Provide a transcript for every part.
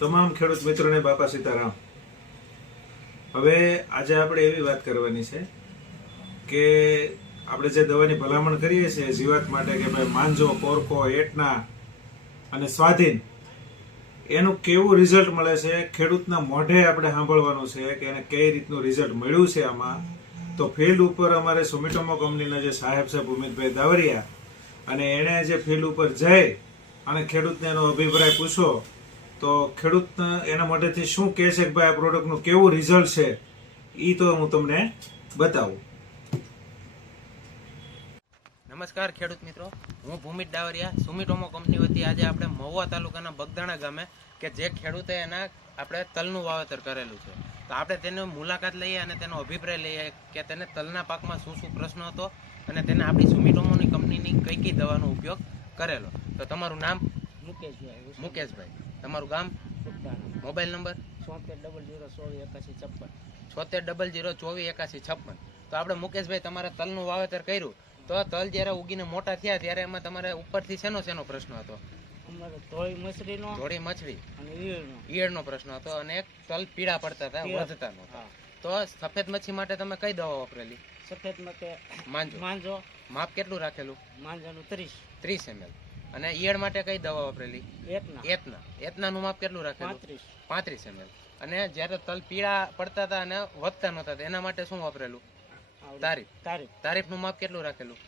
તમામ ખેડૂત મિત્રોને બાપા સીતારામ। હવે આજે આપણે એવી વાત કરવાની છે કે આપણે જે દવાની ભલામણ કરીએ છીએ જીવાત માટે કે ભાઈ માંજો, કોરકો, એટના અને સ્વાધીન, એનું કેવું રિઝલ્ટ મળે છે ખેડૂતના મોઢે આપણે સાંભળવાનું છે કે એને કઈ રીતનું રિઝલ્ટ મળ્યું છે આમાં। તો ફિલ્ડ ઉપર અમારે સુમિટોમો કંપનીના જે સાહેબ છે ભૂમિતભાઈ દાવરિયા, અને એણે જે ફિલ્ડ ઉપર જઈ અને ખેડૂતને એનો અભિપ્રાય પૂછો તો ખેડૂત એના મોઢેથી શું કહે છે કે ભાઈ આ પ્રોડક્ટનું કેવું રિઝલ્ટ છે એ તો હું તમને બતાવું। નમસ્કાર ખેડૂત મિત્રો, હું ભૂમિત દાવરિયા, સુમિટોમો કંપની વતી આજે આપણે મહુવા તાલુકાના બગદાણા ગામે કે જે ખેડૂતે એના આપણે તલનું વાવેતર કરેલું છે, તો આપણે તેની મુલાકાત લઈએ અને તેનો અભિપ્રાય લઈએ કે તેને તલના પાકમાં શું શું પ્રશ્ન હતો અને તેને આપણી સુમિટોમોની કંપનીની કઈ કઈ દવાનો ઉપયોગ કરેલો। તો તમારું નામ? મુકેશભાઈ। તમારું ગામ? Mobile number? 76 76 તો આપણે મુકેશભાઈ તમારે તલનું વાવેતર કર્યું, તો તલ જ્યારે ઉગીને મોટા થયા ત્યારે એમાં તમારે ઉપરથી શેનો પ્રશ્ન હતો? અમારે ધોળી મછલીનો ધોળી મછલી અને ઈયળનો પ્રશ્ન હતો, અને એક તલ પીળા પડતા હતા, વધતા નહોતા। તો સફેદ મચ્છી માટે તમે કઈ દવા વાપરેલી? સફેદ માટે માંજો માપ કેટલું રાખેલું? માંજાનું 30 ml। અને ઈયળ માટે કઈ દવા વાપરેલી? એતનાનું માપ કેટલું રાખેલું? 35 ml। અને જ્યારે તલ પીળા પડતા હતા અને વધતા નહોતા એના માટે શું વાપરેલું? તારીફનું માપ કેટલું રાખેલું?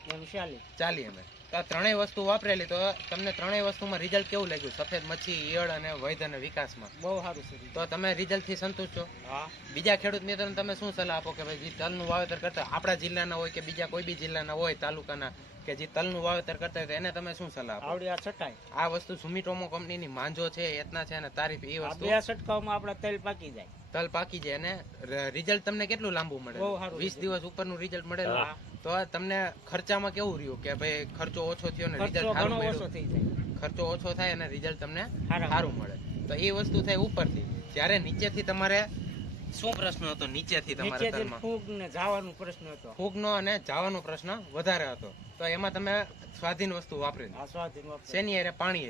40 ml। તો આ ત્રણેય વસ્તુ વાપરેલી, તો તમને ત્રણેય વસ્તુમાં રિઝલ્ટ કેવું લાગ્યું? સફેદ મચ્છી, ઈયળ અને વૈધ અને વિકાસમાં બહુ સારું છે। તો તમે રિઝલ્ટ થી સંતુષ્ટ છો? હા। બીજા ખેડૂત મિત્રોને તમે શું સલાહ આપો કે ભાઈ જે તલનું વાવેતર કરતા આપણા જિલ્લાના હોય કે બીજા કોઈ બી જિલ્લાના હોય તાલુકાના કે જે તલનું વાવેતર કરતા હોય એને તમે શું સલાહ આપો? આવડી આ છટાય આ વસ્તુ સુમિટોમો કંપનીની માંજો છે, એતના છે અને તારીફ, એ વસ્તુ બે છટકાવમાં આપણા તેલ પાકી જાય, તલ પાકી જાય અને રિઝલ્ટ તમને કેટલું લાંબુ મળે? બહુ સારું, 20 દિવસ ઉપરનું રિઝલ્ટ મળેલું। તો તમને ખર્ચામાં કેવું રહ્યું કે ભાઈ ખર્ચો ઓછો થયો ને રિઝલ્ટ સારું મળ્યું? થઈ જાય, ખર્ચો ઓછો થાય અને રિઝલ્ટ તમને સારું સારું મળે। તો એ વસ્તુ થાય ઉપરથી। જ્યારે નીચેથી તમારે શું પ્રશ્ન હતો? નીચેથી તમારે તલમાં ફૂગ ને જવાનો પ્રશ્ન હતો, ફૂગનો અને જાવાનો પ્રશ્ન વધારે હતો, તો એમાં તમે સ્વાધીન વસ્તુ વાપરી? શેની હારે? પાણી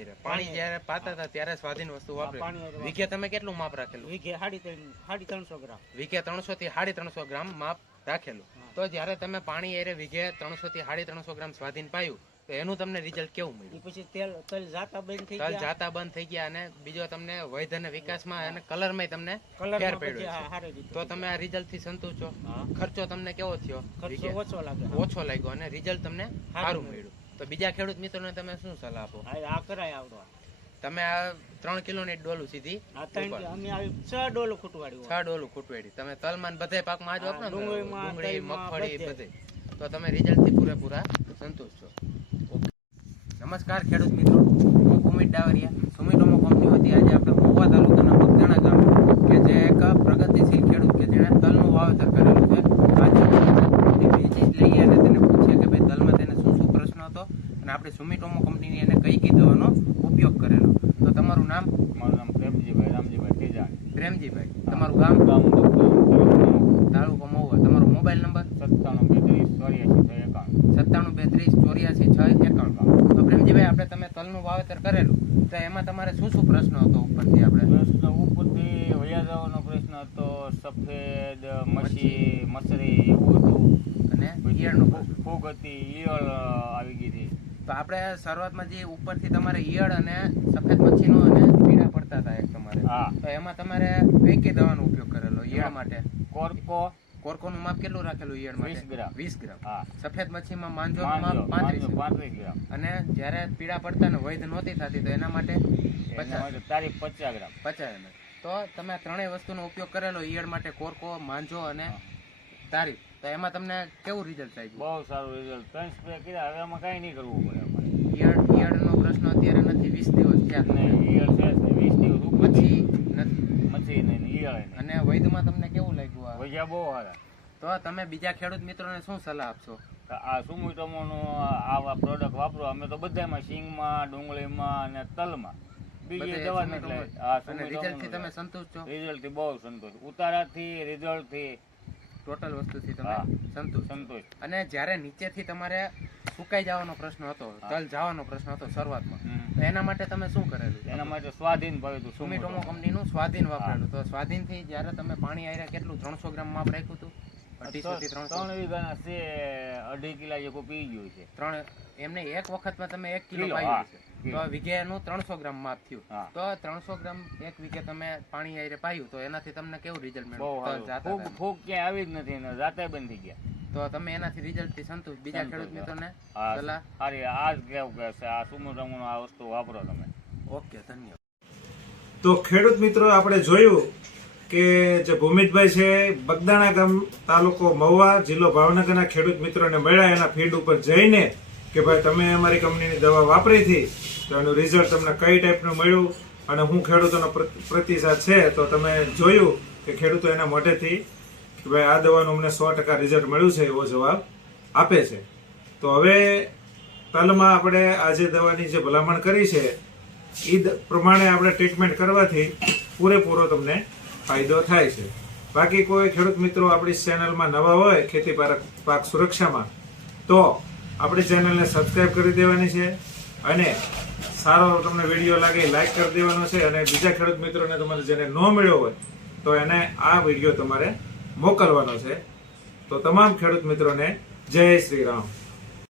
જ્યારે પાતા હતા ત્યારે સ્વાધીન વસ્તુ વાપરી। વીઘે તમે કેટલું માપ રાખેલું? વીઘે 350 ગ્રામ, વીઘે 300 થી 350 ગ્રામ માપ રાખેલું। તો જ્યારે તમે પાણી હારે વીઘે 300 થી 350 ગ્રામ સ્વાધીન પાયું તો એનું તમને રિઝલ્ટ કેવું મળ્યું? પછી તલ જાતા બંધ થઈ તલ જાતા બંધ થઈ ગયા, અને બીજો તમને વૈધ અને વિકાસમાં અને કલરમાં તમને ફેર પડ્યો છે। તો તમે આ રિઝલ્ટ થી સંતુષ્ટ છો? ખર્ચો તમને કેવો થયો? ઓછો લાગ્યો અને રિઝલ્ટ તમને સારું મળ્યું। તો બીજા ખેડૂત મિત્રોને તમે શું સલાહ આપો? આ કરાય આવડો, તમે આ 3 કિલોની ડોલું સીધી 6 ડોલું ખૂટવાડી તમે તલમાન બધે પાકમાં આજ વાપરો, ડુંગળી, મગફળી બધે, તો તમે રિઝલ્ટ થી પૂરેપૂરા સંતુષ્ટ છો? નમસ્કાર ખેડૂત મિત્રો, હું ભૂમિત દાવરિયા, સુમિટોમો કંપની વતી આજે આપણે મહુવા તાલુકાના બગદાણા ગામે કે જે એક પ્રગતિશીલ ખેડૂત કે જેણે તલનું વાવેતર કરેલું છે, આજે વિઝિટ લઈએ અને તેને પૂછીએ કે ભાઈ તલમાં તેને શું શું પ્રશ્ન હતો અને આપણી સુમિટોમો કંપનીની એને કઈ કઈ દવાનો ઉપયોગ કરેલો। તો તમારું નામ? મારું નામ પ્રેમજીભાઈ રામજીભાઈ તેજાણી। પ્રેમજીભાઈ। તમારું ગામ? તાલુકો મહુવા। તમારો મોબાઈલ નંબર? 9732846691। તો પ્રેમજીભાઈ, આપણે તમે તલનું વાવેતર કરેલું, તો એમાં તમારે શું શું પ્રશ્ન હતો ઉપરથી? આપણે પ્રશ્ન ઉપરથી વયા જવાનો પ્રશ્ન હતો, સફેદ મછરી એવું હતું, અને ઈયળનો ફૂગ હતી, ઈયળ આવી ગઈ હતી। તો આપણે શરૂઆતમાં જે ઉપરથી તમારે ઈયળ અને સફેદ મચ્છીનો અને પીળા પડતા હતા એક તમારે, તો એમાં તમારે કઈ કઈ દવાનો ઉપયોગ કરેલો ઈયળ માટે? કોરકોનું માપ કેટલું રાખેલું ઈયળ માટે? 20 ગ્રામ। સફેદ મચ્છીમાં માંજોનું માપ 35 ગ્રામ। અને જ્યારે પીળા પડતા ને વૈધ નહોતી થતી તો એના માટે 50 ગ્રામ। તો તમે આ ત્રણેય વસ્તુનો ઉપયોગ કરેલો, ઈયળ માટે કોરકો, માંજો અને તારીફ, તો એમાં તમને કેવું રિઝલ્ટ આવ્યું? બહુ સારું રિઝલ્ટ, 3 સ્પ્રે કર્યા, હવે એમાં કઈ નહીં કરવું પડે અમારે। ઈયળનો પ્રશ્ન અત્યારે નથી, 20 દિવસ થયા, ઈયળ છે 20 દિવસ મચ્છી નથી, મચ્છી નહીં, ઈયળ અને વૈધમાં તમને કેવું લાગ્યું? વૈયા બહુ સારા। તો તમે બીજા ખેડૂત મિત્રોને શું સલાહ આપશો? આ સુમિટોમોનું આવા પ્રોડક્ટ વાપરો, અમે તો બધામાં, સિંગમાં, ડુંગળીમાં અને તલમાં, બીજી દવા નથી લાવી। અને રિઝલ્ટ થી તમે સંતુષ્ટ છો? રિઝલ્ટ થી બહુ સંતોષ, ઉતારાથી, રિઝલ્ટ થી, ટોટલ વસ્તુથી તમે સંતુષ્ટ? અને જ્યારે નીચેથી તમારે સુકાઈ જવાનો પ્રશ્ન હતો, તલ જવાનો પ્રશ્ન હતો શરૂઆતમાં, તો તો એના માટે તમે શું કરેલું? એના માટે સ્વાધીન ભાવ્યું હતું સુમિટોમો કંપનીનું સ્વાધીન વાપરેલું. તો સ્વાધીનથી જ્યારે તમે પાણી આયરા કેટલું 300 ગ્રામ માપ રાખ્યું હતું? 250 થી 300? 3 વીઘાના છે 2.5 કિલા જેવું પી ગયું છે. એમને એક વખતમાં તમે 1 કિલો કિલો, પાયું હા. છે તો વીઘેનું 300 ગ્રામ માપ થયું. હા. તો 300 ગ્રામ એક વીઘે તમે પાણી આયરે પાયું તો એનાથી તમને કેવું રિઝલ્ટ બહુ મળ્યું? સારું. તલ જાતા ફૂગ હતા. ફૂગ ક્યાંય આવી જ નથી ને જાતે બંધ થઈ ગયા. તો તમે એનાથી રિઝલ્ટ થી સંતુષ્ટ? બીજા ખેડૂત મિત્રોને હા, સલાહ? સારી આ જ કેવું કે છે આ સુમોટોમોનું આ વસ્તુ વાપરો તમે. ઓકે, ધન્યવાદ. તો ખેડૂત મિત્રો આપણે જોયું કે જે ભૂમિતભાઈ છે બગદાણા ગામ તાલુકો મહુવા જિલ્લો ભાવનગરના ખેડૂત મિત્રોને મળ્યા એના ફીલ્ડ ઉપર જઈને કે ભાઈ તમે અમારી કંપનીની દવા વાપરી હતી તો એનું રિઝલ્ટ તમને કઈ ટાઈપનું મળ્યું અને હું ખેડૂતોનો પ્રતિસાદ છે તો તમે જોયું કે ખેડૂતો એના મોઢેથી કે ભાઈ આ દવાનું અમને 100% રિઝલ્ટ મળ્યું છે એવો જવાબ આપે છે. તો હવે તલમાં આપણે આ જે દવાની જે ભલામણ કરી છે એ પ્રમાણે આપણે ટ્રીટમેન્ટ કરવાથી પૂરેપૂરો તમને ફાયદો થાય છે. બાકી કોઈ ખેડૂત મિત્રો આપણી ચેનલમાં નવા હોય ખેતી પાક સુરક્ષામાં તો આપણી ચેનલને સબસ્ક્રાઇબ કરી દેવાની છે અને સારો તમને વિડીયો લાગે લાઈક કરી દેવાનો છે અને બીજા ખેડૂત મિત્રોને તમારે જેને ન મળ્યો હોય તો એને આ વિડીયો તમારે મોકલવાનો છે. તો તમામ ખેડૂત મિત્રોને જય શ્રી રામ.